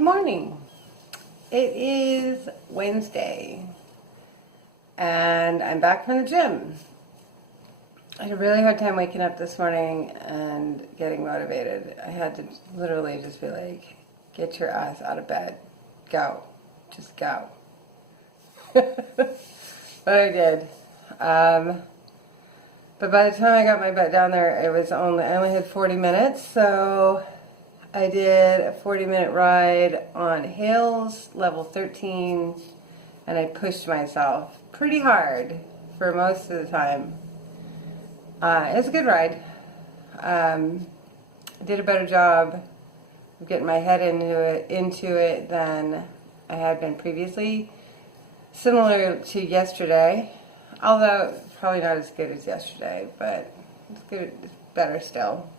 Good morning. It is Wednesday and I'm back from the gym. I had a really hard time waking up this morning and getting motivated. I had to literally just be like, get your ass out of bed. Go. Just go. But I did. But by the time I got my butt down there, I only had 40 minutes, so I did a 40-minute ride on Hales, level 13, and I pushed myself pretty hard for most of the time. It was a good ride. Did a better job of getting my head into it than I had been previously. Similar to yesterday, although probably not as good as yesterday, but it's good, it's better still.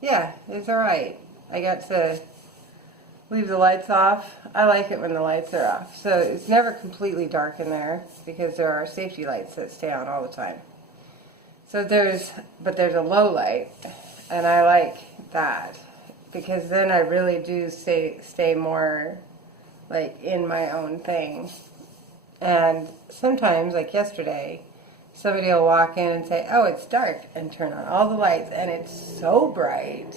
Yeah, it's alright. I got to leave the lights off. I like it when the lights are off. So it's never completely dark in there because there are safety lights that stay on all the time. So there's a low light, and I like that because then I really do stay more like in my own thing. And sometimes, like yesterday, somebody will walk in and say, oh, it's dark, and turn on all the lights, and it's so bright.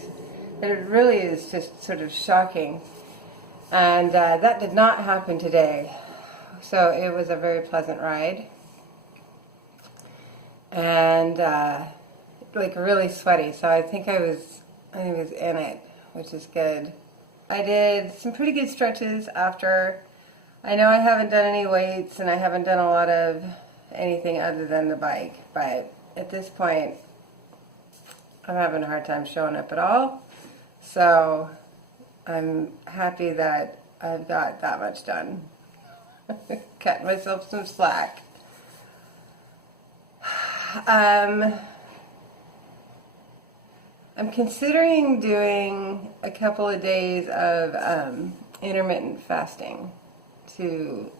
But it really is just sort of shocking. And that did not happen today. So it was a very pleasant ride. And like really sweaty. So I think I was in it, which is good. I did some pretty good stretches after. I know I haven't done any weights and I haven't done a lot of anything other than the bike, but at this point I'm having a hard time showing up at all. So I'm happy that I've got that much done. Cut myself some slack. I'm considering doing a couple of days of intermittent fasting to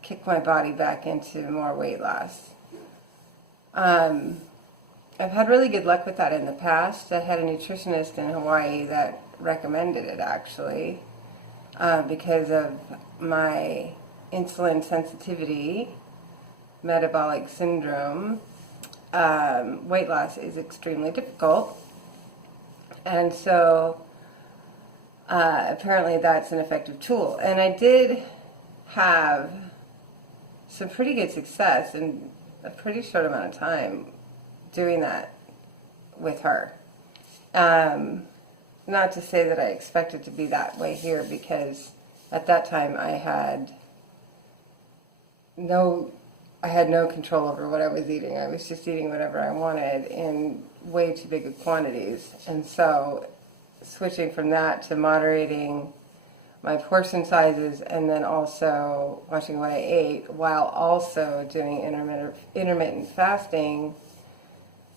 kick my body back into more weight loss. I've had really good luck with that in the past. I had a nutritionist in Hawaii that recommended it actually because of my insulin sensitivity, metabolic syndrome. Weight loss is extremely difficult, and so apparently that's an effective tool. And I did have some pretty good success in a pretty short amount of time doing that with her. Not to say that I expected to be that way here, because at that time I had no control over what I was eating. I was just eating whatever I wanted in way too big of quantities. And so switching from that to moderating my portion sizes and then also watching what I ate while also doing intermittent fasting,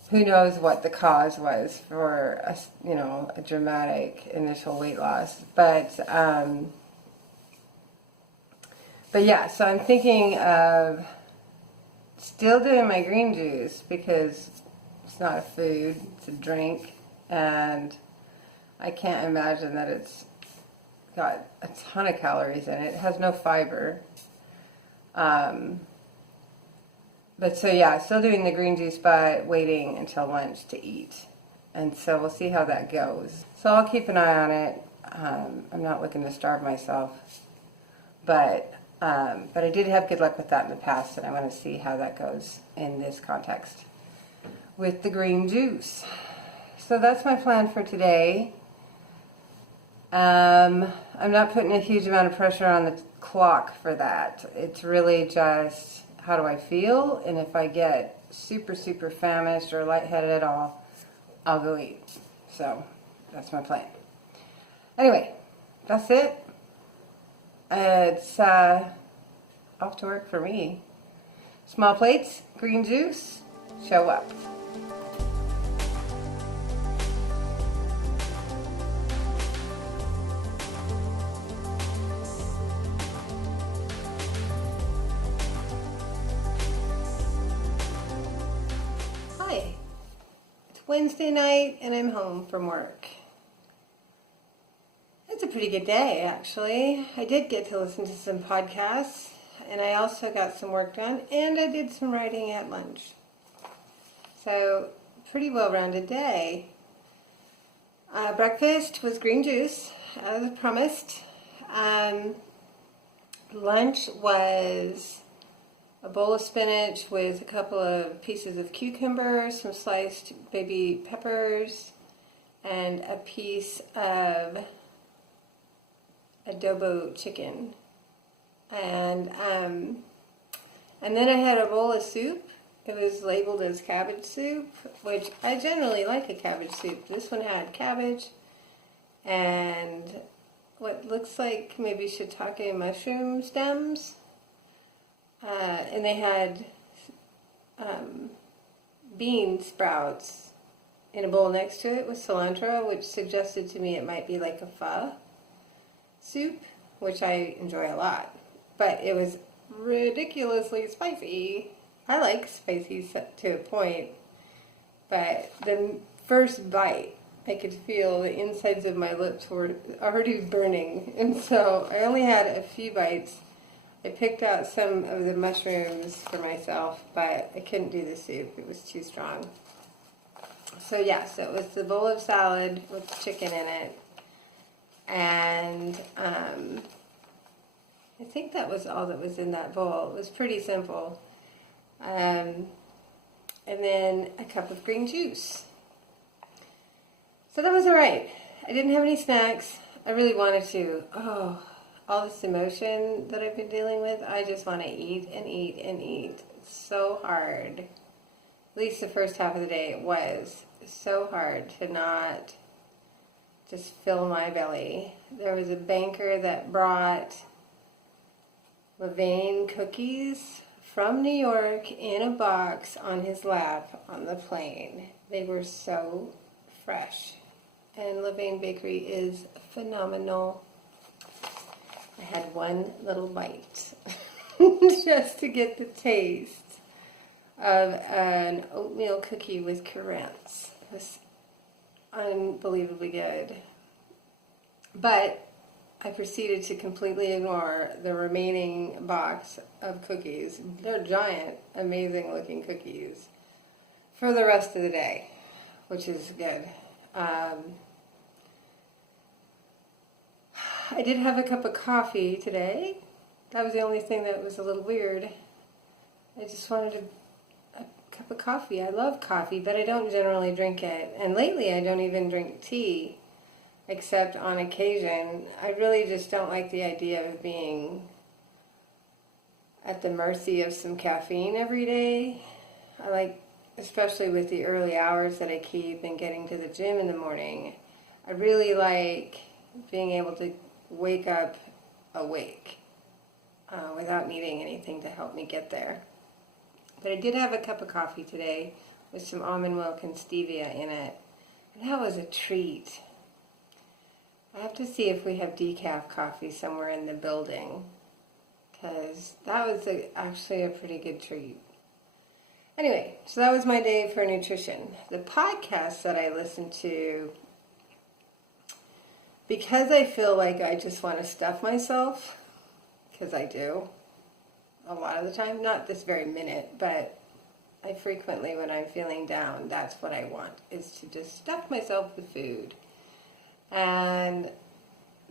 who knows what the cause was for a dramatic initial weight loss. But yeah, so I'm thinking of still doing my green juice because it's not a food, it's a drink, and I can't imagine that it's got a ton of calories in it. It has no fiber. But so yeah, still doing the green juice, but waiting until lunch to eat. And so we'll see how that goes. So I'll keep an eye on it. I'm not looking to starve myself. But I did have good luck with that in the past, and I want to see how that goes in this context with the green juice. So that's my plan for today. I'm not putting a huge amount of pressure on the clock for that. It's really just how do I feel, and if I get super, super famished or lightheaded at all, I'll go eat. So that's my plan. Anyway, that's it. It's off to work for me. Small plates, green juice, show up. Wednesday night and I'm home from work. It's a pretty good day, actually. I did get to listen to some podcasts, and I also got some work done, and I did some writing at lunch. So, pretty well-rounded day. Breakfast was green juice, as promised. Lunch was a bowl of spinach with a couple of pieces of cucumber, some sliced baby peppers, and a piece of adobo chicken. And then I had a bowl of soup. It was labeled as cabbage soup, which I generally like a cabbage soup. This one had cabbage and what looks like maybe shiitake mushroom stems. And they had bean sprouts in a bowl next to it with cilantro, which suggested to me it might be like a pho soup, which I enjoy a lot. But it was ridiculously spicy. I like spicy to a point, but the first bite, I could feel the insides of my lips were already burning, and so I only had a few bites. I picked out some of the mushrooms for myself, but I couldn't do the soup. It was too strong. So yes, it was the bowl of salad with chicken in it, and I think that was all that was in that bowl. It was pretty simple. And then a cup of green juice. So that was alright. I didn't have any snacks. I really wanted to. Oh, all this emotion that I've been dealing with, I just want to eat and eat and eat. It's so hard. At least the first half of the day it was so hard to not just fill my belly. There was a banker that brought Levain cookies from New York in a box on his lap on the plane. They were so fresh. And Levain Bakery is phenomenal. I had one little bite just to get the taste of an oatmeal cookie with currants. It was unbelievably good. But I proceeded to completely ignore the remaining box of cookies. They're giant, amazing looking cookies for the rest of the day, which is good. I did have a cup of coffee today. That was the only thing that was a little weird. I just wanted a cup of coffee. I love coffee, but I don't generally drink it. And lately I don't even drink tea. Except on occasion. I really just don't like the idea of being at the mercy of some caffeine every day. I like, especially with the early hours that I keep and getting to the gym in the morning, I really like being able to wake up awake without needing anything to help me get there. But I did have a cup of coffee today with some almond milk and stevia in it. And that was a treat. I have to see if we have decaf coffee somewhere in the building, because that was actually a pretty good treat. Anyway, so that was my day for nutrition. The podcast that I listened to, because I feel like I just want to stuff myself, because I do a lot of the time, not this very minute, but I frequently, when I'm feeling down, that's what I want, is to just stuff myself with food. And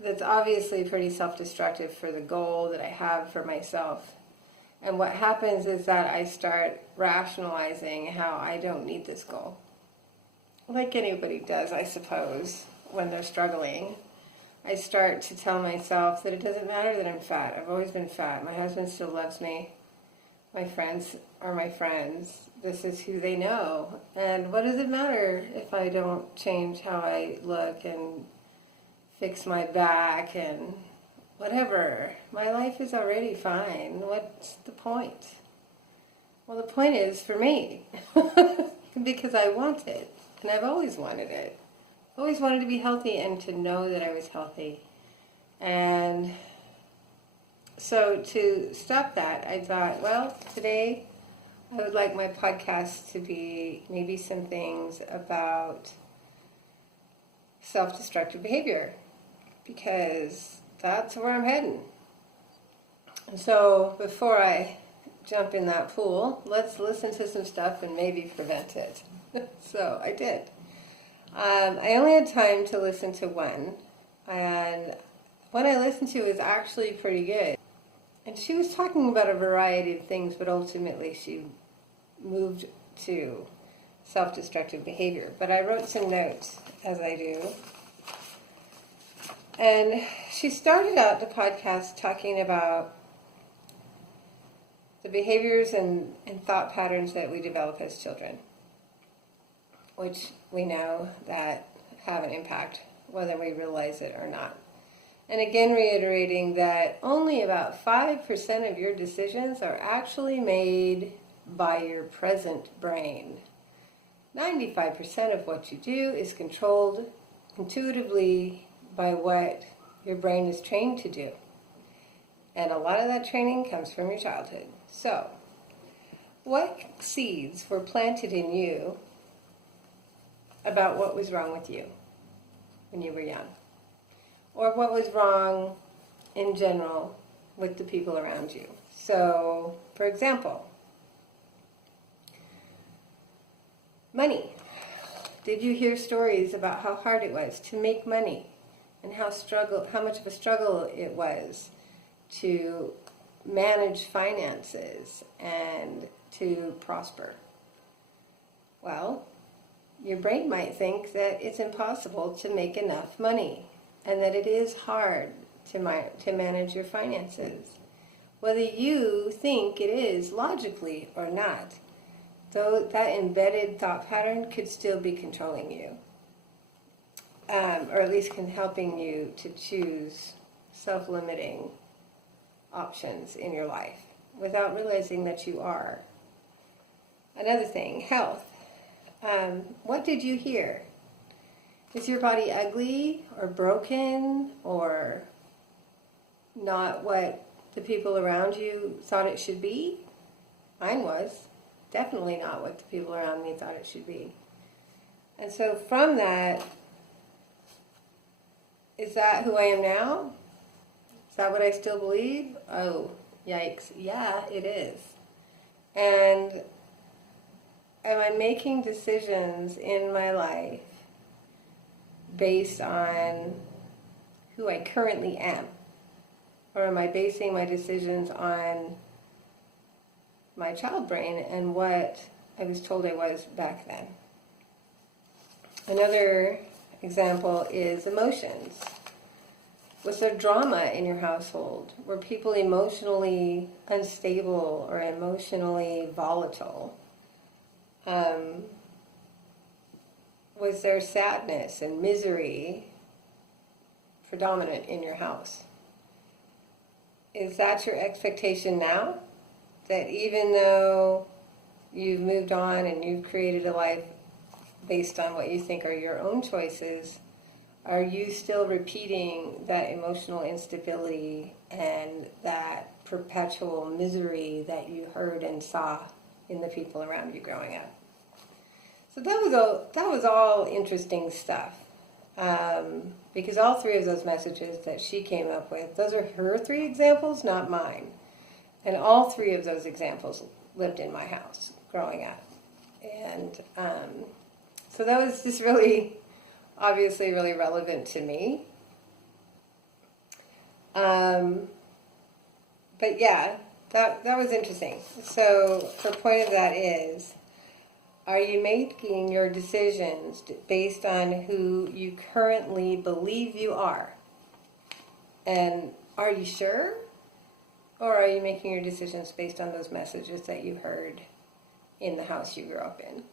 that's obviously pretty self-destructive for the goal that I have for myself. And what happens is that I start rationalizing how I don't need this goal. Like anybody does, I suppose, when they're struggling. I start to tell myself that it doesn't matter that I'm fat. I've always been fat. My husband still loves me. My friends are my friends. This is who they know. And what does it matter if I don't change how I look and fix my back and whatever? My life is already fine. What's the point? Well, the point is for me. Because I want it. And I've always wanted it. Always wanted to be healthy and to know that I was healthy. And so to stop that, I thought, well, today I would like my podcast to be maybe some things about self-destructive behavior, because that's where I'm heading. And so before I jump in that pool, let's listen to some stuff and maybe prevent it. So I did. I only had time to listen to one, and what I listened to is actually pretty good. And she was talking about a variety of things, but ultimately she moved to self-destructive behavior. But I wrote some notes, as I do. And she started out the podcast talking about the behaviors and thought patterns that we develop as children, which we know that have an impact whether we realize it or not. And again, reiterating that only about 5% of your decisions are actually made by your present brain. 95% of what you do is controlled intuitively by what your brain is trained to do. And a lot of that training comes from your childhood. So, what seeds were planted in you about what was wrong with you when you were young? Or what was wrong in general with the people around you? So, for example, money. Did you hear stories about how hard it was to make money and how much of a struggle it was to manage finances and to prosper? Well, your brain might think that it's impossible to make enough money and that it is hard to manage your finances. Whether you think it is logically or not, though that embedded thought pattern could still be controlling you, or at least helping you to choose self-limiting options in your life without realizing that you are. Another thing, health. What did you hear? Is your body ugly or broken or not what the people around you thought it should be? Mine was. Definitely not what the people around me thought it should be. And so from that, is that who I am now? Is that what I still believe? Oh, yikes. Yeah, it is. And am I making decisions in my life based on who I currently am? Or am I basing my decisions on my child brain and what I was told I was back then? Another example is emotions. Was there drama in your household? Were people emotionally unstable or emotionally volatile? Was there sadness and misery predominant in your house? Is that your expectation now? That even though you've moved on and you've created a life based on what you think are your own choices, are you still repeating that emotional instability and that perpetual misery that you heard and saw in the people around you growing up? So that was all interesting stuff, because all three of those messages that she came up with, those are her three examples, not mine. And all three of those examples lived in my house growing up. And so that was just really, obviously really relevant to me. But yeah, that was interesting. So the point of that is, are you making your decisions based on who you currently believe you are? And are you sure? Or are you making your decisions based on those messages that you heard in the house you grew up in?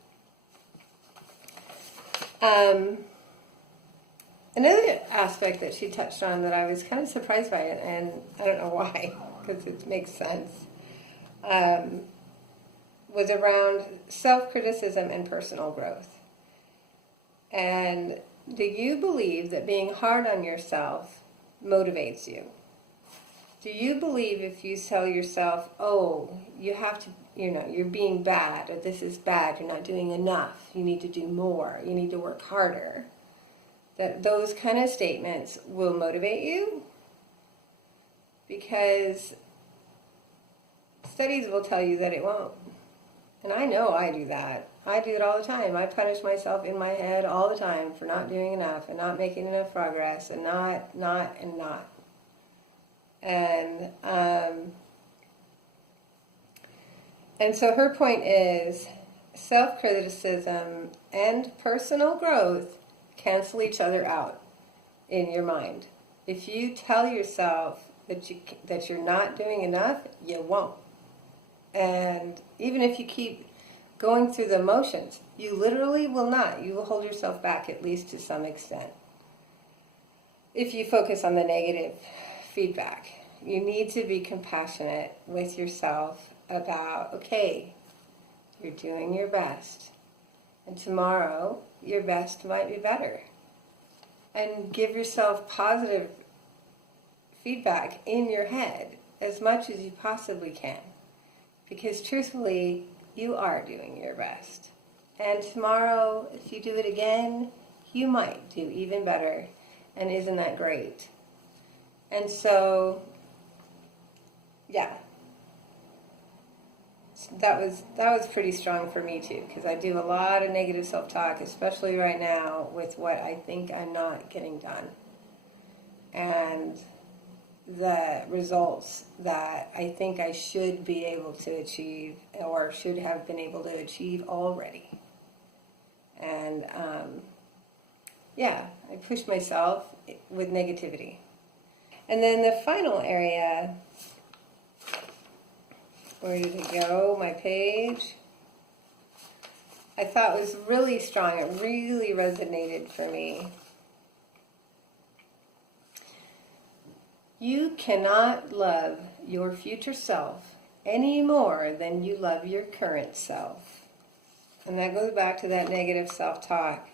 Another aspect that she touched on that I was kind of surprised by it, and I don't know why, because it makes sense, was around self-criticism and personal growth. And do you believe that being hard on yourself motivates you? Do you believe if you tell yourself, oh, you have to you're being bad, or this is bad, you're not doing enough, you need to do more, you need to work harder, that those kind of statements will motivate you, because studies will tell you that it won't. And I know I do that. I do it all the time. I punish myself in my head all the time for not doing enough and not making enough progress and not. And so her point is self-criticism and personal growth cancel each other out in your mind. If you tell yourself that you're not doing enough, you won't. And even if you keep going through the motions, you literally will not. You will hold yourself back, at least to some extent. If you focus on the negative feedback, you need to be compassionate with yourself about, okay, you're doing your best, and tomorrow your best might be better. And give yourself positive feedback in your head as much as you possibly can. Because truthfully, you are doing your best. And tomorrow, if you do it again, you might do even better. And isn't that great? And so, yeah. That was pretty strong for me too, because I do a lot of negative self-talk, especially right now with what I think I'm not getting done. And the results that I think I should be able to achieve or should have been able to achieve already. And I pushed myself with negativity. And then the final area, where did it go? My page. I thought was really strong. It really resonated for me. You cannot love your future self any more than you love your current self. And that goes back to that negative self-talk.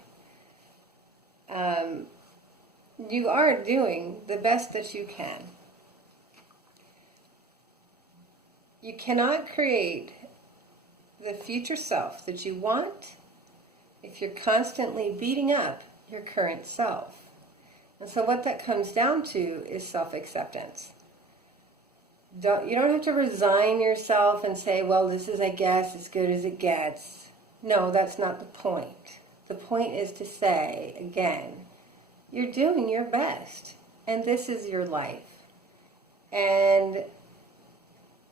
You are doing the best that you can. You cannot create the future self that you want if you're constantly beating up your current self. And so what that comes down to is self-acceptance. You don't have to resign yourself and say, well, this is, I guess, as good as it gets. No, that's not the point. The point is to say, again, you're doing your best, and this is your life. And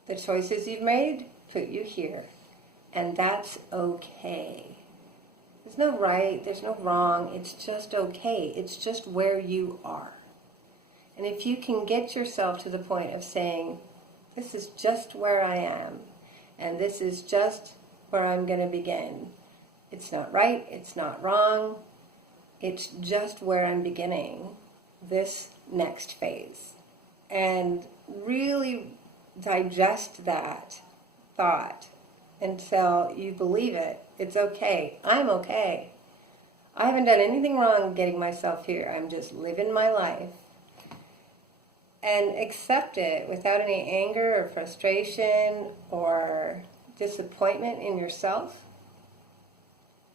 the choices you've made put you here, and that's okay. There's no right, there's no wrong, it's just okay. It's just where you are. And if you can get yourself to the point of saying, this is just where I am, and this is just where I'm going to begin. It's not right, it's not wrong, it's just where I'm beginning this next phase. And really digest that thought until you believe it. It's okay. I'm okay. I haven't done anything wrong getting myself here. I'm just living my life. And accept it without any anger or frustration or disappointment in yourself.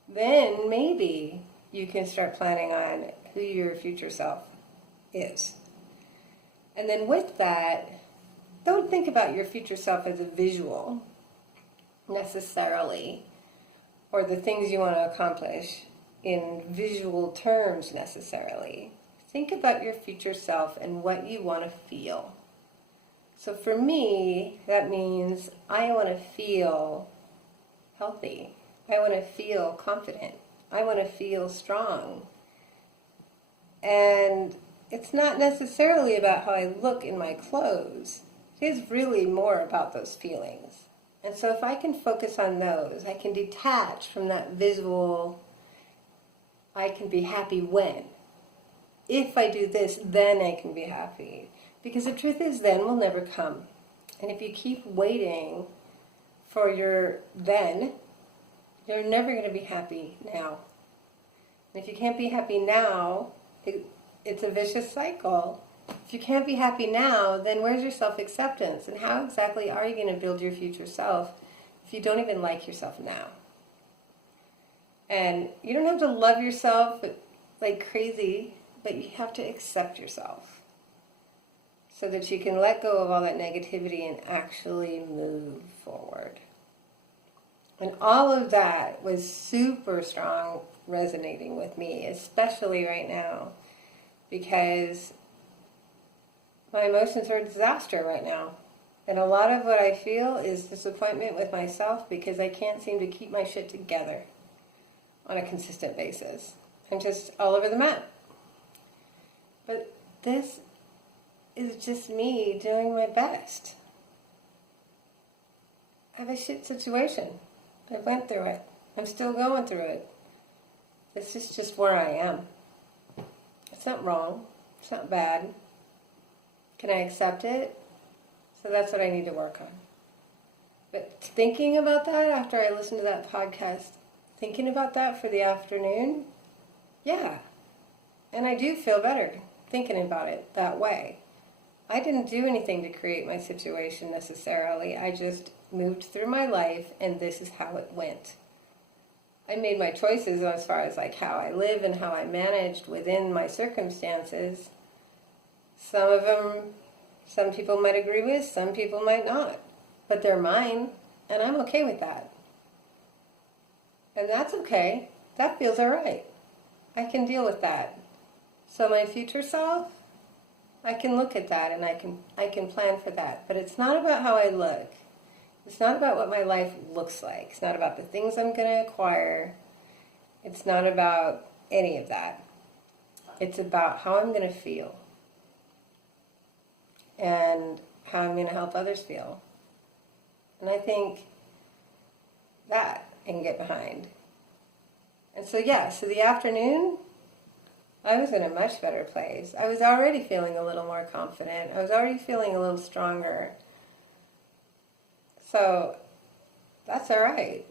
Then maybe you can start planning on who your future self is. And then with that, don't think about your future self as a visual necessarily, or the things you want to accomplish in visual terms necessarily. Think about your future self and what you want to feel. So for me, that means I want to feel healthy. I want to feel confident. I want to feel strong. And it's not necessarily about how I look in my clothes. It is really more about those feelings. And so if I can focus on those, I can detach from that visual, I can be happy when. If I do this, then I can be happy. Because the truth is, then will never come. And if you keep waiting for your then, you're never going to be happy now. And if you can't be happy now, it's a vicious cycle. If you can't be happy now, then where's your self-acceptance? And how exactly are you going to build your future self if you don't even like yourself now. And you don't have to love yourself like crazy, but you have to accept yourself so that you can let go of all that negativity and actually move forward. And all of that was super strong resonating with me, especially right now, because my emotions are a disaster right now. And a lot of what I feel is disappointment with myself because I can't seem to keep my shit together on a consistent basis. I'm just all over the map. But this is just me doing my best. I have a shit situation. I went through it. I'm still going through it. This is just where I am. It's not wrong. It's not bad. Can I accept it? So that's what I need to work on. But thinking about that after I listened to that podcast, thinking about that for the afternoon, yeah. And I do feel better thinking about it that way. I didn't do anything to create my situation necessarily. I just moved through my life, and this is how it went. I made my choices as far as like how I live and how I managed within my circumstances. Some of them, some people might agree with, some people might not. But they're mine, and I'm okay with that. And that's okay. That feels all right. I can deal with that. So my future self, I can look at that and I can plan for that. But it's not about how I look. It's not about what my life looks like. It's not about the things I'm going to acquire. It's not about any of that. It's about how I'm going to feel and how I'm going to help others feel. And I think that I can get behind. And so, yeah, so the afternoon, I was in a much better place. I was already feeling a little more confident. I was already feeling a little stronger. So that's all right.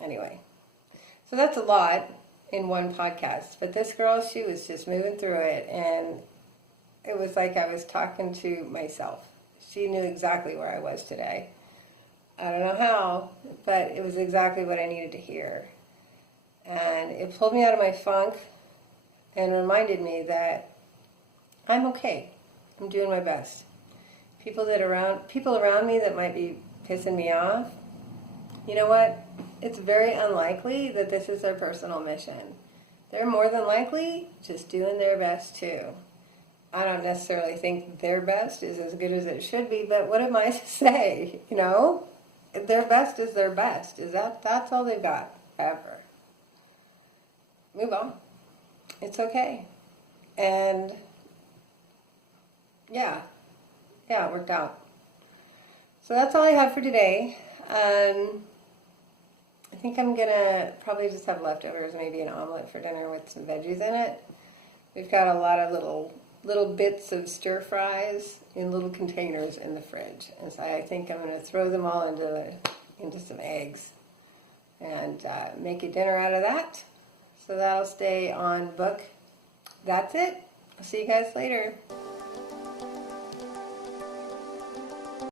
Anyway, so that's a lot in one podcast. But this girl, she was just moving through it. And it was like I was talking to myself. She knew exactly where I was today. I don't know how, but it was exactly what I needed to hear. And it pulled me out of my funk and reminded me that I'm okay. I'm doing my best. People around me that might be pissing me off, you know what? It's very unlikely that this is their personal mission. They're more than likely just doing their best too. I don't necessarily think their best is as good as it should be, but what am I to say? You know? Their best is their best. That's all they've got ever. Move on. It's okay. And yeah, it worked out. So that's all I have for today. I think I'm gonna probably just have leftovers, maybe an omelet for dinner with some veggies in it. We've got a lot of little bits of stir fries in little containers in the fridge, and so I think I'm gonna throw them all into some eggs and make a dinner out of that. So that'll stay on book. That's it. I'll see you guys later.